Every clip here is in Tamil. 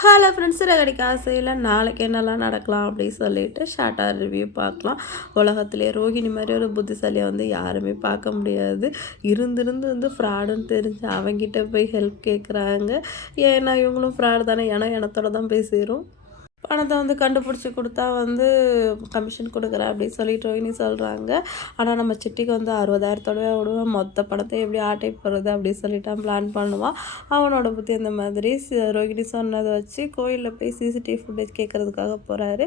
ஹலோ ஃப்ரெண்ட்ஸ் ரகடிக்கு ஆசையில் நாளைக்கு என்னெல்லாம் நடக்கலாம் அப்படின்னு சொல்லிட்டு ஷார்ட்டாக ரிவ்யூ பார்க்கலாம். உலகத்துலேயே ரோஹிணி மாதிரி ஒரு புத்திசாலியை வந்து யாருமே பார்க்க முடியாது. இருந்திருந்து வந்து ஃப்ராடுன்னு தெரிஞ்சு அவங்கிட்ட போய் ஹெல்ப் கேட்குறாங்க ஏன்னா இவங்களும் ஃப்ராடு தானே. ஏன்னா எனத்தோட தான் போய் சேரும். பணத்தை வந்து கண்டுபிடிச்சி கொடுத்தா வந்து கமிஷன் கொடுக்குறேன் அப்படின்னு சொல்லி ரோஹினி சொல்கிறாங்க ஆனால் நம்ம சிட்டிக்கு வந்து அறுபதாயிரத்தோடவே விடுவோம். மொத்த பணத்தை எப்படி ஆட்டை போடுறது அப்படின்னு சொல்லிட்டு பிளான் பண்ணுவான். அவனோட புத்தி அந்த மாதிரி. ரோஹிணி சொன்னதை வச்சு கோயிலில் போய் சிசிடிவி ஃபுட்டேஜ் கேட்குறதுக்காக போகிறாரு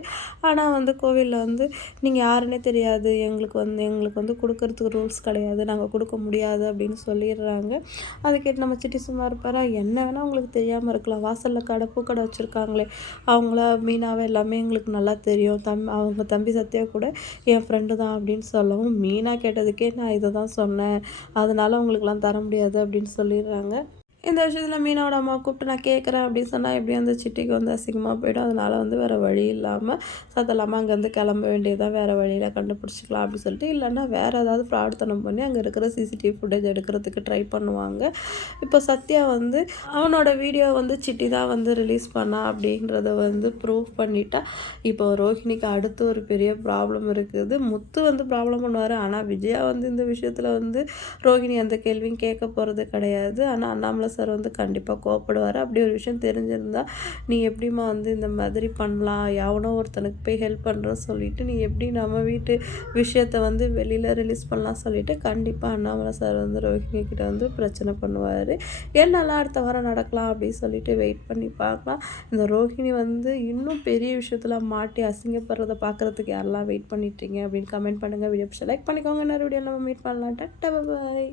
ஆனால் வந்து கோவிலில் வந்து நீங்கள் யாருன்னே தெரியாது. எங்களுக்கு வந்து எங்களுக்கு வந்து கொடுக்கறதுக்கு ரூல்ஸ் கிடையாது. நாங்கள் கொடுக்க முடியாது அப்படின்னு சொல்லிடுறாங்க. அதை கேட்டு நம்ம சிட்டி சும்மா இருப்பாரா? என்ன வேணால் உங்களுக்கு தெரியாமல் இருக்கலாம். வாசலில் கடை பூக்கடை வச்சுருக்காங்களே. அவங்கள மீனாவை எல்லாமே எங்களுக்கு நல்லா தெரியும். தம் அவங்க தம்பி சத்யா கூட என் ஃப்ரெண்டு தான் அப்படின்னு சொல்லவும் மீனா கேட்டதுக்கே நான் இதை தான் சொன்னேன். அதனால் அவங்களுக்குலாம் தர முடியாது அப்படின்னு சொல்லிடுறாங்க. இந்த விஷயத்தில் மீனோட அம்மா கூப்பிட்டு நான் கேட்குறேன் அப்படின்னு சொன்னால் எப்படி அந்த சிட்டிக்கு வந்து அசிங்கமாக போயிடும். அதனால் வந்து வேறு வழி இல்லாமல் சத்தலாமல் அங்கேருந்து கிளம்ப வேண்டியதான் வேறு வழியில் கண்டுபிடிச்சிக்கலாம் அப்படின்னு சொல்லிட்டு இல்லைன்னா வேறு ஏதாவது ப்ரார்த்தனம் பண்ணி அங்கே இருக்கிற சிசிடிவி ஃபுட்டேஜ் எடுக்கிறதுக்கு ட்ரை பண்ணுவாங்க. இப்போ சத்யா வந்து அவனோட வீடியோ வந்து சிட்டி தான் வந்து ரிலீஸ் பண்ணா அப்படின்றத வந்து ப்ரூவ் பண்ணிட்டா. இப்போ ரோஹிணிக்கு அடுத்து ஒரு பெரிய ப்ராப்ளம் இருக்குது. முத்து வந்து ப்ராப்ளம் பண்ணுவார். ஆனால் விஜயா வந்து இந்த விஷயத்தில் வந்து ரோஹிணி அந்த கேள்வியும் கேட்க போகிறது கிடையாது. ஆனால் அண்ணாமலை சார் வந்து கண்டிப்பாக கோவப்படுவார். அப்படி ஒரு விஷயம் தெரிஞ்சிருந்தா நீ எப்படிம்மா வந்து இந்த மாதிரி பண்ணலாம்? எவனோ ஒருத்தனுக்கு போய் ஹெல்ப் பண்ணுறோன்னு சொல்லிவிட்டு நீ எப்படி நம்ம வீட்டு விஷயத்தை வந்து வெளியில் ரிலீஸ் பண்ணலாம் சொல்லிட்டு கண்டிப்பாக அண்ணாமலை சார் வந்து ரோஹிணி கிட்ட வந்து பிரச்சனை பண்ணுவார். என்னெல்லாம் அடுத்த வாரம் நடக்கலாம் அப்படின்னு சொல்லிட்டு வெயிட் பண்ணி பார்க்கலாம். இந்த ரோஹிணி வந்து இன்னும் பெரிய விஷயத்தில் மாட்டி அசிங்கப்படுறதை பார்க்குறதுக்கு யாரெல்லாம் வெயிட் பண்ணிட்டீங்க அப்படின்னு கமெண்ட் பண்ணுங்கள் வீடியோ லைக் பண்ணிக்கோங்க. இன்னொரு வீடியோ நம்ம மீட் பண்ணலாம். டட்டா பாய்